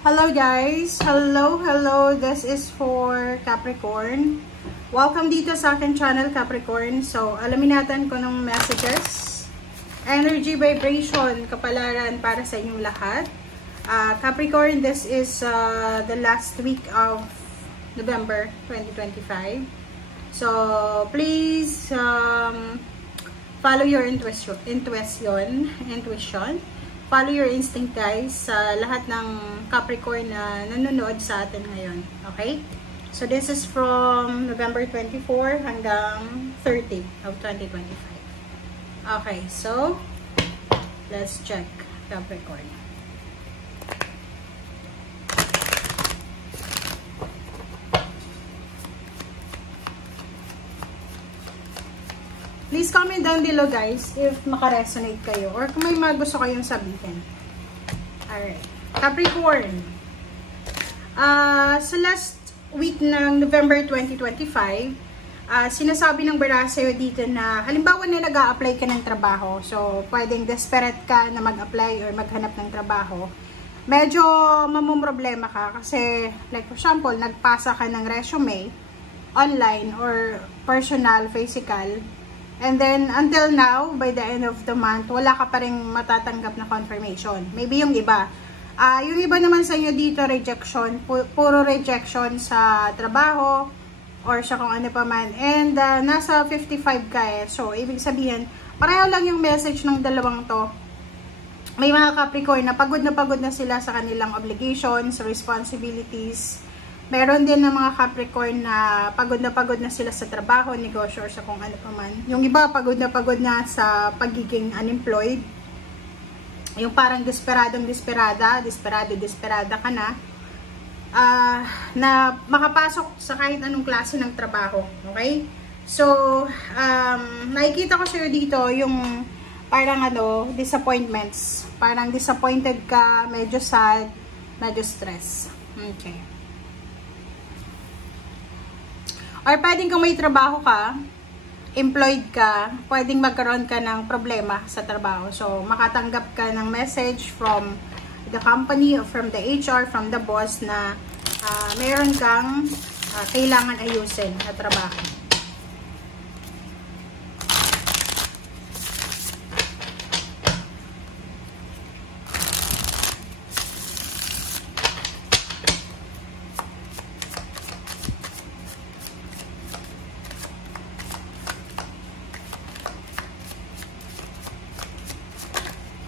Hello guys! Hello! This is for Capricorn. Welcome dito sa akin channel, Capricorn. So, alamin natin kung anong messages, energy, vibration, kapalaran para sa inyong lahat. Capricorn, this is the last week of November 2025. So, please follow your intuition. Follow your instinct, guys, sa lahat ng Capricorn na nanonood sa atin ngayon. Okay? So, this is from November 24 hanggang 30 of 2025. Okay, so, let's check Capricorn. Please comment down below, guys, if makaresonate kayo or kung may mga gusto kayong sabihin. Alright. Capricorn. Sa last week ng November 2025, sinasabi ng bara sa'yo dito na halimbawa na nag-a-apply ka ng trabaho. So, pwedeng desperate ka na mag-apply or maghanap ng trabaho. Medyo mamumroblema ka kasi, like for example, nagpasa ka ng resume online or personal, physical. And then, until now, by the end of the month, wala ka pa rin matatanggap na confirmation. Maybe yung iba. Yung iba naman sa inyo dito, rejection. Puro rejection sa trabaho or sa kung ano pa man. And nasa 55 ka eh. So, ibig sabihin, pareho lang yung message ng dalawang to. May mga Capricorn na pagod na sila sa kanilang obligations, responsibilities. Meron din ng mga Capricorn na pagod na sila sa trabaho, negosyo, or sa kung ano pa man. Yung iba, pagod na sa pagiging unemployed. Yung parang desperada ka na. Na makapasok sa kahit anong klase ng trabaho. Okay? So, nakikita ko sa'yo dito yung parang disappointments. Parang disappointed ka, medyo sad, medyo stress. Okay. Or pwedeng kung may trabaho ka, employed ka, pwedeng magkaroon ka ng problema sa trabaho. So, makatanggap ka ng message from the company or from the HR, from the boss na meron kang kailangan ayusin na trabaho.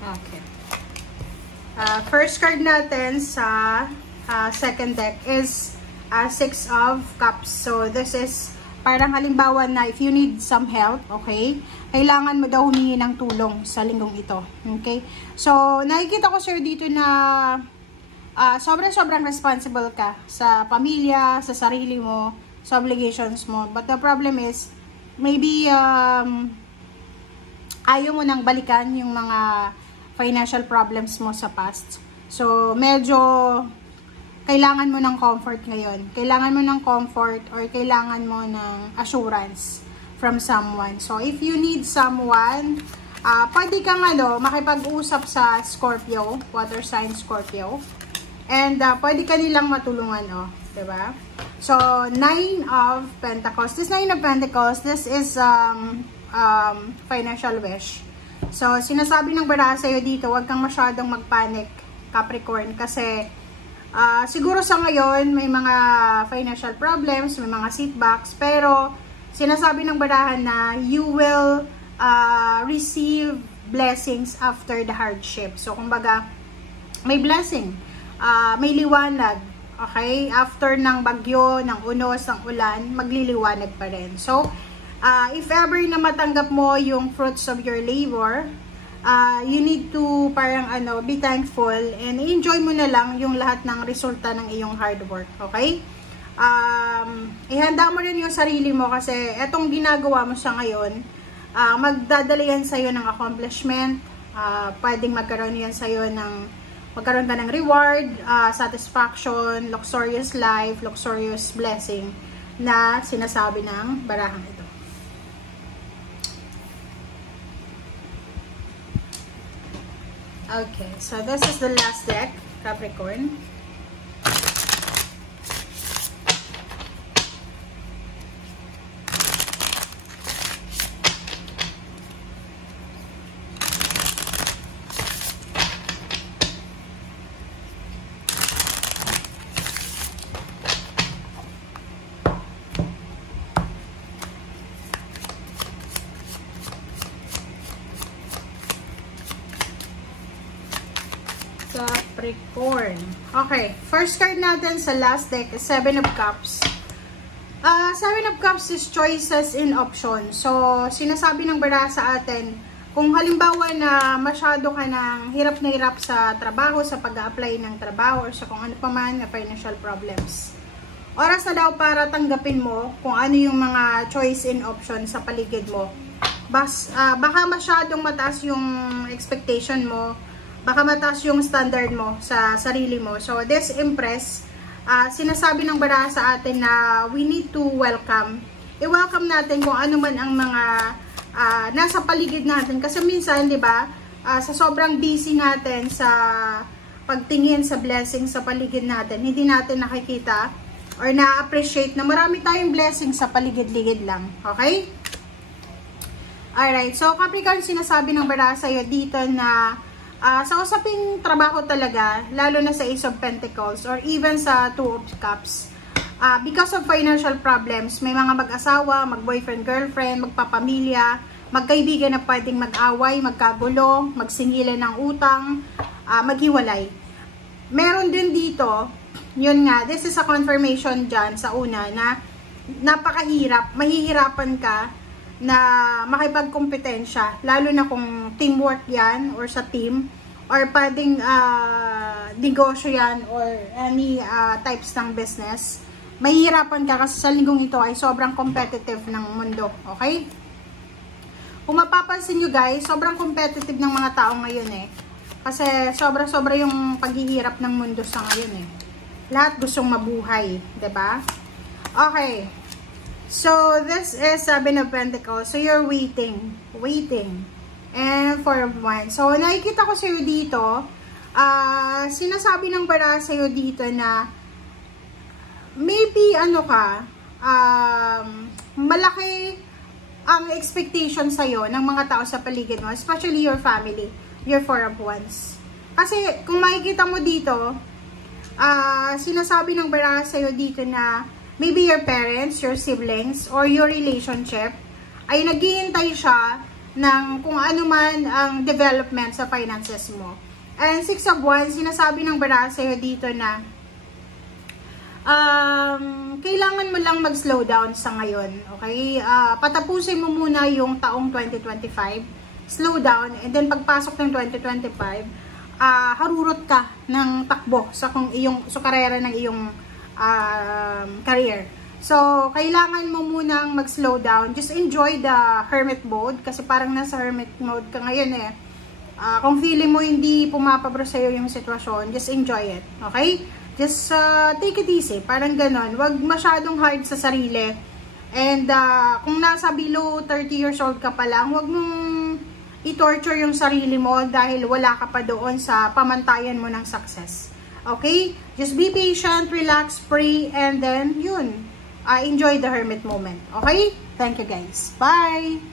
Okay. First card natin sa second deck is Six of Cups. So, this is parang halimbawa na if you need some help, okay, kailangan mo daw humingi ng tulong sa linggong ito. Okay? So, nakikita ko sir dito na sobrang responsible ka sa pamilya, sa sarili mo, sa obligations mo. But the problem is, maybe ayaw mo nang balikan yung mga financial problems mo sa past. So, medyo kailangan mo ng comfort ngayon. Kailangan mo ng comfort or kailangan mo ng assurance from someone. So, if you need someone, pwede kang makipag-usap sa Scorpio, water sign Scorpio. And pwede ka nilang matulungan, diba? So, Nine of Pentacles. This Nine of Pentacles, this is financial wish. So, sinasabi ng bara sa'yo dito, huwag kang masyadong magpanic, Capricorn, kasi siguro sa ngayon, may mga financial problems, may mga setbacks, pero sinasabi ng barahan na you will receive blessings after the hardship. So, kumbaga, may blessing, may liwanag, okay? After ng bagyo, ng unos, ng ulan, magliliwanag pa rin. So, if ever na matanggap mo yung fruits of your labor, you need to parang be thankful and enjoy mo na lang yung lahat ng resulta ng iyong hard work, okay? Ihanda mo rin yung sarili mo kasi etong ginagawa mo sa ngayon, magdadala yan sa'yo ng accomplishment, pwedeng magkaroon ka ng reward, satisfaction, luxurious life, luxurious blessing na sinasabi ng barahang ito. Okay, so this is the last deck, Capricorn. Capricorn. Okay, first card natin sa last deck is Seven of Cups. Seven of Cups is choices in options. So, sinasabi ng baraha sa atin, kung halimbawa na masyado ka ng hirap na hirap sa trabaho, sa pag-a-apply ng trabaho, or sa kung ano pa man na financial problems. Oras na daw para tanggapin mo kung ano yung mga choice in options sa paligid mo. Baka masyadong mataas yung expectation mo, baka mataas yung standard mo sa sarili mo. So, this Empress, sinasabi ng baraha sa atin na we need to welcome. I-welcome natin kung ano man ang mga nasa paligid natin. Kasi minsan, di ba, sa sobrang busy natin sa pagtingin sa blessing sa paligid natin, hindi natin nakikita or na-appreciate na marami tayong blessing sa paligid-ligid lang. Okay? Alright, so Capricorn, sinasabi ng baraha sa'yo dito na sa usaping trabaho talaga, lalo na sa Ace of Pentacles or even sa Two of Cups, because of financial problems, may mga mag-asawa, mag-boyfriend, girlfriend, magpapamilya, magkaibigan na pwedeng mag-away, magkagulo, magsingilan ng utang, maghiwalay. Meron din dito, yun nga, this is a confirmation dyan sa una na napakahirap, mahihirapan ka na makipagkompetensya, lalo na kung teamwork yan or sa team or pwedeng negosyo yan or any types ng business. Mahihirapan ka kasi sa linggong ito ay sobrang competitive ng mundo. Okay? Kung mapapansin nyo guys, sobrang competitive ng mga tao ngayon eh. Kasi sobra-sobra yung paghihirap ng mundo sa ngayon eh. Lahat gustong mabuhay, 'di ba? Okay. So, this is Seven of Pentacles. So, you're waiting. And Four of Wands. So, nakikita ko sa'yo dito, sinasabi ng baraha sa'yo dito na maybe, malaki ang expectation sa'yo ng mga tao sa paligid mo, especially your family, your Four of Wands. Kasi, kung makikita mo dito, sinasabi ng baraha sa'yo dito na maybe your parents, your siblings, or your relationship ay naghihintay siya ng kung ano man ang development sa finances mo. And Six of Wands, sinasabi ng baraha sa'yo dito na kailangan mo lang mag-slow down sa ngayon. Okay? Patapusin mo muna yung taong 2025. Slow down. And then pagpasok ng 2025, harurot ka ng takbo sa karera ng iyong career. So, kailangan mo munang mag-slow down. Just enjoy the hermit mode kasi parang nasa hermit mode ka ngayon eh. Kung feeling mo hindi pumapabro sa'yo yung sitwasyon, just enjoy it. Okay? Just take it easy. Parang ganon. Huwag masyadong hard sa sarili. And kung nasa below 30 years old ka pa lang, huwag mong i-torture yung sarili mo dahil wala ka pa doon sa pamantayan mo ng success. Okay? Just be patient, relax, pray, and then, enjoy the hermit moment. Okay? Thank you guys. Bye!